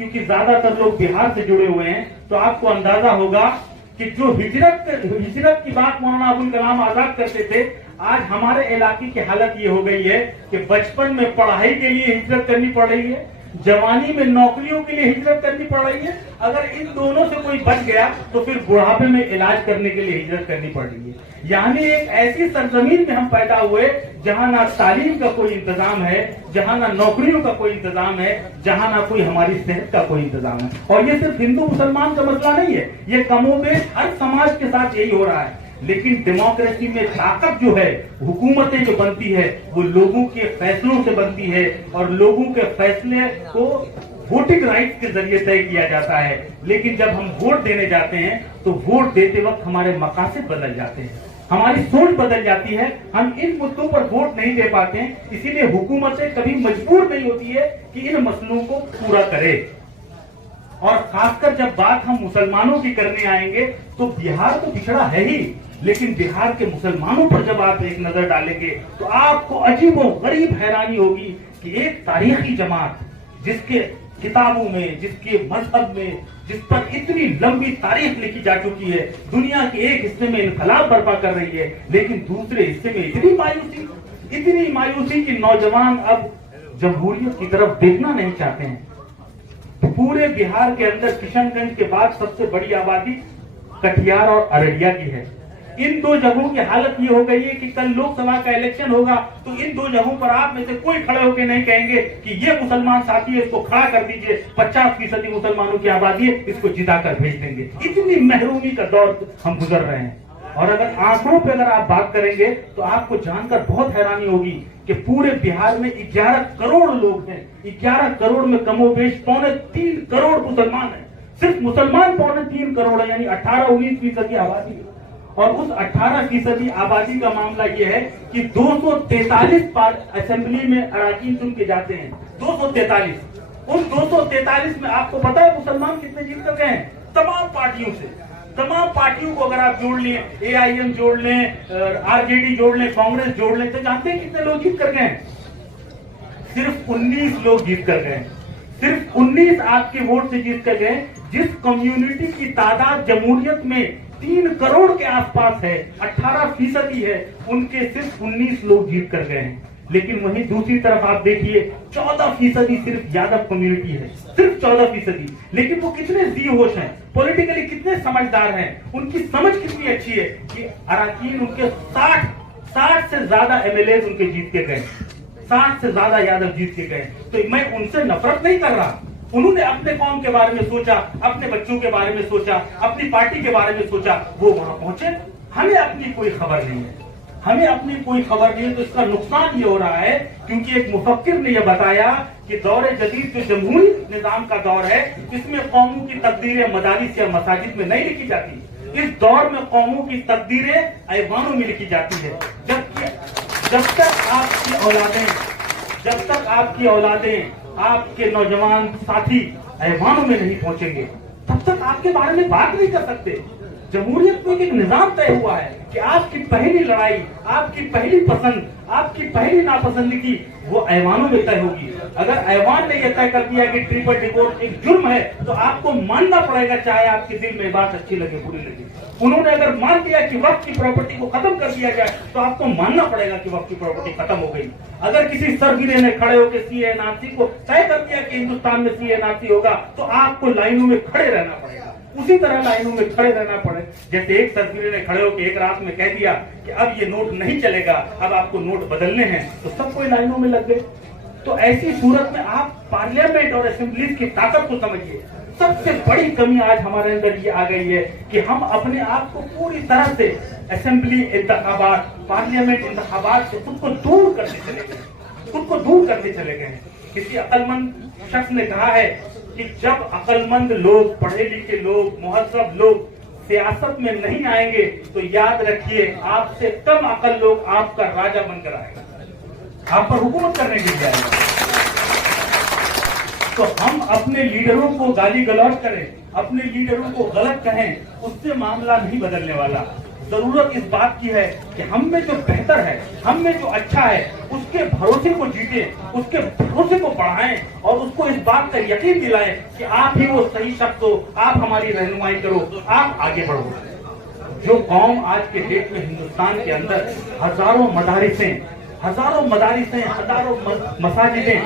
क्योंकि ज्यादातर लोग बिहार से जुड़े हुए हैं, तो आपको अंदाजा होगा कि जो हिजरत की बात मौलाना अबुल कलाम आजाद करते थे, आज हमारे इलाके की हालत ये हो गई है कि बचपन में पढ़ाई के लिए हिजरत करनी पड़ रही है, जवानी में नौकरियों के लिए हिजरत करनी पड़ रही है। अगर इन दोनों से कोई बच गया तो फिर बुढ़ापे में इलाज करने के लिए हिजरत करनी पड़ रही है। यानी एक ऐसी सरजमीन में हम पैदा हुए जहां ना तालीम का कोई इंतजाम है, जहां ना नौकरियों का कोई इंतजाम है, जहां ना कोई हमारी सेहत का कोई इंतजाम है। और ये सिर्फ हिंदू मुसलमान का मसला नहीं है, ये कमोबेश हर समाज के साथ यही हो रहा है। लेकिन डेमोक्रेसी में ताकत जो है, हुकूमतें जो बनती है, वो लोगों के फैसलों से बनती है, और लोगों के फैसले को वोटिंग राइट के जरिए तय किया जाता है। लेकिन जब हम वोट देने जाते हैं तो वोट देते वक्त हमारे मकासद बदल जाते हैं, हमारी सोच बदल जाती है, हम इन मुद्दों पर वोट नहीं दे पाते हैं। इसीलिए हुकूमतें कभी मजबूर नहीं होती है कि इन मसलों को पूरा करे। और खासकर जब बात हम मुसलमानों की करने आएंगे तो बिहार तो पिछड़ा है ही, लेकिन बिहार के मुसलमानों पर जब आप एक नजर डालेंगे तो आपको अजीबो गरीब हैरानी होगी कि एक तारीखी जमात जिसके किताबों में, जिसके मजहब में, जिस पर इतनी लंबी तारीख लिखी जा चुकी है, दुनिया के एक हिस्से में इनकलाब बर्पा कर रही है, लेकिन दूसरे हिस्से में इतनी मायूसी कि नौजवान अब जमहूरियत की तरफ देखना नहीं चाहते हैं। पूरे बिहार के अंदर किशनगंज के बाद सबसे बड़ी आबादी कटिहार और अररिया की है। इन दो जगहों की हालत ये हो गई है कि कल लोकसभा का इलेक्शन होगा तो इन दो जगहों पर आप में से कोई खड़े होकर नहीं कहेंगे कि ये मुसलमान साथी है, इसको खड़ा कर दीजिए, 50% मुसलमानों की आबादी है, इसको जिताकर भेज देंगे। इतनी महरूमी का दौर हम गुजर रहे हैं। और अगर आंकड़ों पे अगर आप बात करेंगे तो आपको जानकर बहुत हैरानी होगी कि पूरे बिहार में 11 करोड़ लोग हैं। 11 करोड़ में कमोबेश 3.25 करोड़ मुसलमान हैं। सिर्फ मुसलमान 3.25 करोड़ है, यानी 18-19% आबादी है। और उस 18% आबादी का मामला यह है कि 243 असेंबली में अराकीन चुन के जाते हैं। 243। उन 243 में आपको पता है मुसलमान कितने जीत कर गए हैं? तमाम पार्टियों से। तमाम पार्टियों को अगर आप जोड़ लें, AIM जोड़ लें, RJD जोड़ लें, कांग्रेस जोड़ लें, तो जानते हैं कितने लोग जीत कर गए हैं? सिर्फ 19 लोग जीत कर गए। सिर्फ 19 आपके वोट से जीत कर गए। जिस कम्युनिटी की तादाद जमहूरियत में 3 करोड़ के आसपास है, 18% है, उनके सिर्फ 19 लोग जीत कर गए हैं। लेकिन वहीं दूसरी तरफ आप देखिए 14% सिर्फ यादव कम्युनिटी है, सिर्फ 14%। लेकिन वो कितने जी होश हैं, पॉलिटिकली कितने समझदार हैं, उनकी समझ कितनी अच्छी है कि अराकीन उनके 60 से ज्यादा MLA उनके जीत के गए, 60 से ज्यादा यादव जीत के गए। तो मैं उनसे नफरत नहीं कर रहा। उन्होंने अपने कौम के बारे में सोचा, अपने बच्चों के बारे में सोचा, अपनी पार्टी के बारे में सोचा, वो वहां पहुंचे। हमें अपनी कोई खबर नहीं है, हमें अपनी कोई खबर नहीं है। तो इसका नुकसान ये हो रहा है क्योंकि एक मुफक्किर ने यह बताया कि दौरे जदीद जो जमहूरी निजाम का दौर है, इसमें कौमों की तकदीरें मदारिस या मसाजिद में नहीं लिखी जाती। इस दौर में कौमों की तकदीरें ऐवानों में लिखी जाती है। जब तक आपकी औलादें, आपके नौजवान साथी ऐवानों में नहीं पहुंचेंगे, तब तक आपके बारे में बात नहीं कर सकते। जमहूरियत में एक निजाम तय हुआ है कि आपकी पहली लड़ाई, आपकी पहली पसंद, आपकी पहली नापसंदगी वो ऐवानों में तय होगी। अगर ऐवान ने यह तय कर दिया कि ट्रिपल डिपोर्ट एक जुर्म है, तो आपको मानना पड़ेगा, चाहे आपके दिल में बात अच्छी लगे बुरी लगे। उन्होंने अगर मान दिया कि वक्त की प्रॉपर्टी को खत्म कर दिया जाए, तो आपको मानना पड़ेगा कि वक्त की प्रॉपर्टी खत्म हो गई। अगर किसी सरगिरे ने खड़े होकर CA-NRC को तय कर दिया कि हिंदुस्तान में CA-NRC होगा, तो आपको लाइनों में खड़े रहना पड़ेगा। उसी तरह लाइनों में खड़े रहना पड़े। जैसे एक सरगिरे ने खड़े होकर एक रात में कह दिया कि अब ये नोट नहीं चलेगा, अब आपको नोट बदलने हैं, तो सब कोई लाइनों में लग गए। तो ऐसी सूरत में आप पार्लियामेंट और असेंबली की ताकत को समझिए। सबसे बड़ी कमी आज हमारे अंदर ये आ गई है कि हम अपने आप को पूरी तरह से असेंबली इंतखाबात, पार्लियामेंट इंतखाबात से खुद को दूर करते चले गए। किसी अक्लमंद शख्स ने कहा है कि जब अक्लमंद लोग, पढ़े लिखे लोग, मुहज्जब लोग सियासत में नहीं आएंगे, तो याद रखिए आपसे कम अकल लोग आपका राजा बनकर आएगा, आप पर हुकूमत करने के लिए आएगा। तो हम अपने लीडरों को गाली गलौज करें, अपने लीडरों को गलत कहें, उससे मामला नहीं बदलने वाला। जरूरत इस बात की है कि हम में जो बेहतर है, हम में जो अच्छा है, उसके भरोसे को जीते, उसके भरोसे को बढ़ाएं और उसको इस बात का यकीन दिलाएं कि आप ही वो सही शख्स हो, आप हमारी रहनुमाई करो, आप आगे बढ़ो। जो कौम आज के डेट में हिंदुस्तान के अंदर हजारों मदारिसें, हजारों मसाजिदें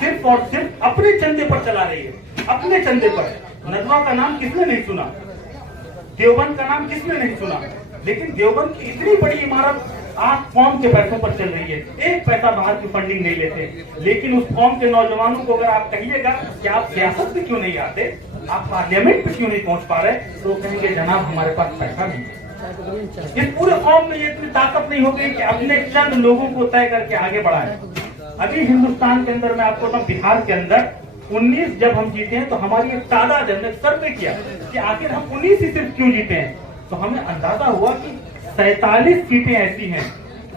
सिर्फ और सिर्फ अपने चंदे पर चला रही है, अपने चंदे पर। नदवा का नाम किसने नहीं सुना, देवबंद का नाम किसने नहीं सुना, लेकिन देवबंद की इतनी बड़ी इमारत आज कौम के पैसों पर चल रही है, एक पैसा बाहर की फंडिंग नहीं लेते। लेकिन उस कौम के नौजवानों को अगर आप कहिएगा कि आप सियासत में क्यों नहीं आते, आप पार्लियामेंट में क्यों नहीं पहुंच पा रहे, तो कहेंगे जनाब हमारे पास पैसा नहीं है। इस पूरे कौम में ये इतनी ताकत नहीं हो गई कि अपने चंद लोगों को तय करके आगे बढ़ाएं। अभी हिंदुस्तान के अंदर मैं आपको बताऊं, बिहार के अंदर 19 जब हम जीते हैं तो हमारी एक तादाद हमने सर्वे किया कि आखिर हम 19 ही सिर्फ क्यों जीते हैं, तो हमें अंदाजा हुआ कि 47 सीटें ऐसी हैं,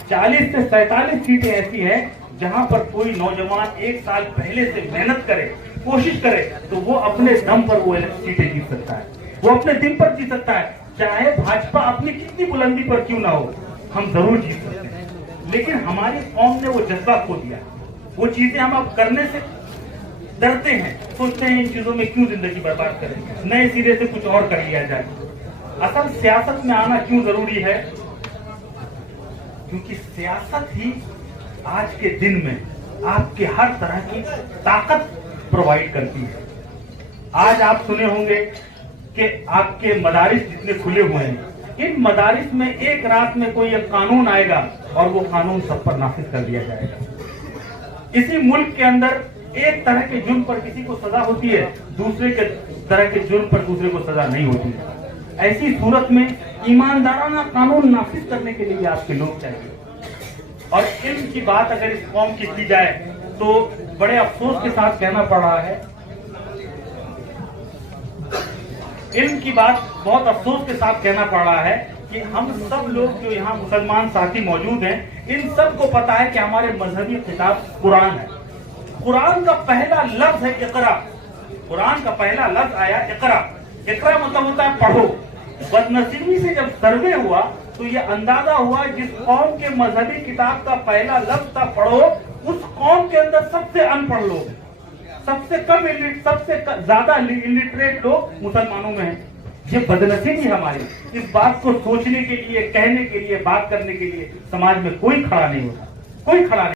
40 से 47 सीटें ऐसी हैं जहां पर कोई नौजवान एक साल पहले से मेहनत करे, कोशिश करे, तो वो अपने दम पर वो सीटें जीत सकता है, वो अपने दिल पर जीत सकता है। चाहे भाजपा अपनी कितनी बुलंदी पर क्यों ना हो, हम जरूर जीत सकते हैं। लेकिन हमारी कौम ने वो जज्बा खो दिया, वो चीजें हम अब करने से डरते हैं, सोचते हैं इन चीजों में क्यों जिंदगी बर्बाद करें, नए सिरे से कुछ और कर लिया जाए। असल सियासत में आना क्यों जरूरी है, क्योंकि सियासत ही आज के दिन में आपके हर तरह की ताकत प्रोवाइड करती है। आज आप सुने होंगे कि आपके मदारिस जितने खुले हुए हैं, इन मदारिस में एक रात में कोई एक कानून आएगा और वो कानून सब पर नाफिज कर दिया जाएगा। इसी मुल्क के अंदर एक तरह के जुर्म पर किसी को सजा होती है, दूसरे के तरह के जुर्म पर दूसरे को सजा नहीं होती है। ऐसी सूरत में ईमानदाराना कानून नाफिज करने के लिए आपके लोग चाहिए। और इल्म की बात अगर इस कौम की जाए तो बड़े अफसोस के साथ कहना पड़ रहा है, इल्म की बात बहुत अफसोस के साथ कहना पड़ रहा है कि हम सब लोग जो यहाँ मुसलमान साथी मौजूद हैं, इन सब को पता है कि हमारे मजहबी किताब कुरान है। कुरान का पहला लफ्ज है इकरा, कुरान का पहला लफ्ज आया इकरा। इकरा मतलब होता है पढ़ो। बदनसीबी से जब सर्वे हुआ तो ये अंदाजा हुआ जिस कौम के मजहबी किताब का पहला लफ्ज था पढ़ो, उस कौम के अंदर सबसे अनपढ़ लोग, सबसे कम सबसे ज्यादा इलिटरेट लोग मुसलमानों में हैं। ये बदनसीबी हमारी। इस बात को सोचने के लिए, कहने के लिए, बात करने के लिए समाज में कोई खड़ा नहीं होता, कोई खड़ा नहीं।